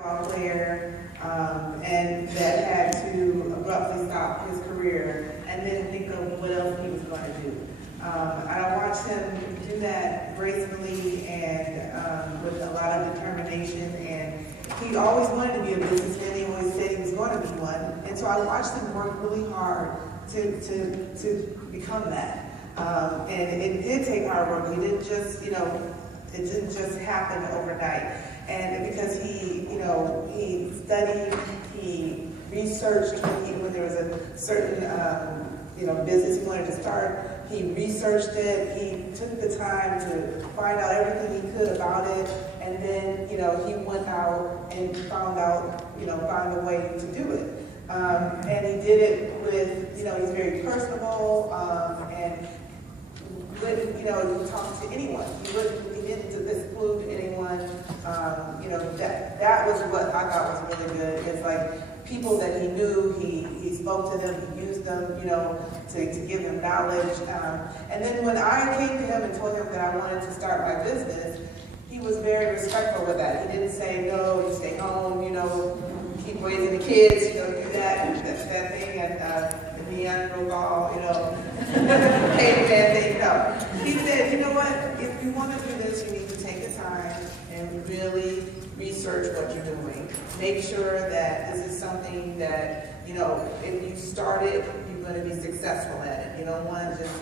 basketball player, and that had to abruptly stop his career and then think of what else he was going to do. And I watched him do that gracefully and with a lot of determination, and he always wanted to be a businessman. He always said he was going to be one, and so I watched him work really hard to become that. And it did take hard work. He didn't just, it didn't just happen overnight. And because he studied, he researched when there was a certain, business he wanted to start. He researched it. He took the time to find out everything he could about it. And then, he went out and found a way to do it. And he did it with, he's very personable, and wouldn't, talk to anyone. He didn't exclude anyone. That was what I thought was really good. It's like people that he knew, he spoke to them, he used them, to give them knowledge. And then when I came to him and told him that I wanted to start my business, he was very respectful with that. He didn't say, no, you stay home, keep raising the kids, do that thing, and the Neanderthal ball, caveman thing. No. He said, you know what, if you want to do this, you need to take the time and really research what you're doing. Make sure that this is something that, if you start it, you're going to be successful at it. You don't want to just,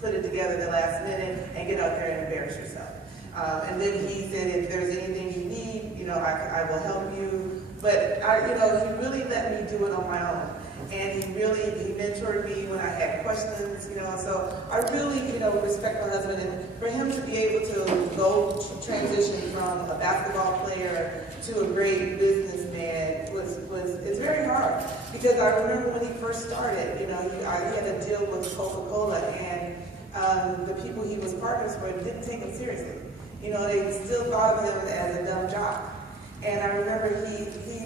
put it together the last minute and get out there and embarrass yourself. And then he said, if there's anything you need, I will help you. But he really let me do it on my own. And he mentored me when I had questions, so I really, respect my husband. And for him to be able to transition from a basketball player to a great businessman it's very hard. Because I remember when he first started, he had a deal with Coca-Cola, and the people he was partners with didn't take him seriously. They still thought of him as a dumb job. And I remember he,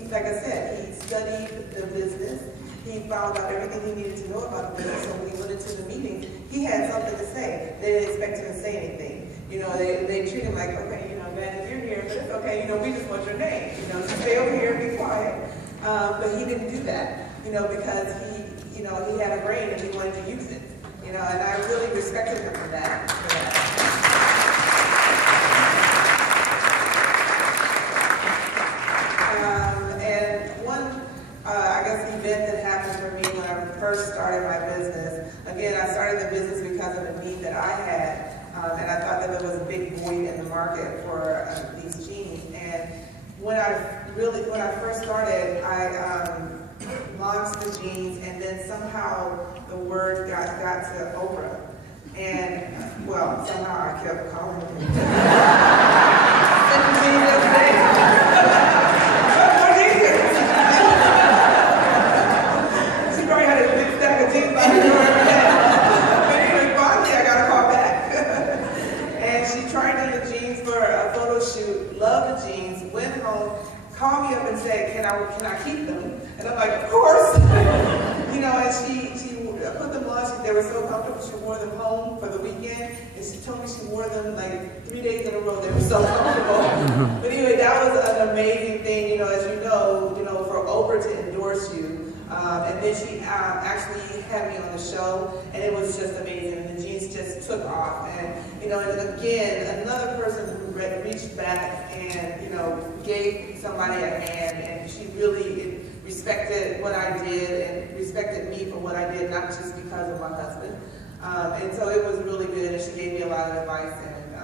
like I said, he studied the business. He found out everything he needed to know about the business. So when he went into the meeting, he had something to say. They didn't expect him to say anything. They treat him like, okay, man, if you're here, but it's okay. We just want your name. Stay over here, be quiet. But he didn't do that. Because he had a brain and he wanted to use it. And I really respected him for that. Event that happened for me when I first started my business. Again, I started the business because of a need that I had, and I thought that there was a big void in the market for these jeans. And when I first started, I launched the jeans, and then somehow the word got to Oprah. And somehow I kept calling them. Loved the jeans, went home, called me up and said, can I keep them? And I'm like, of course. And she put them on. They were so comfortable. She wore them home for the weekend, and she told me she wore them like 3 days in a row. They were so comfortable. But anyway, that was an amazing thing, as for Oprah to endorse you. And then she actually had me on the show, and it was just amazing. And the jeans just took off. And, and again, another person who reached back and, gave somebody a hand, and she really respected what I did and respected me for what I did, not just because of my husband. And so it was really good, and she gave me a lot of advice, and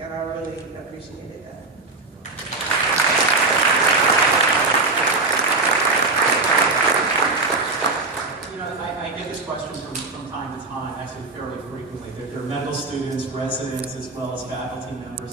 I really appreciated that. I get this question from time to time, actually fairly frequently. They're medical students, residents, as well as faculty members.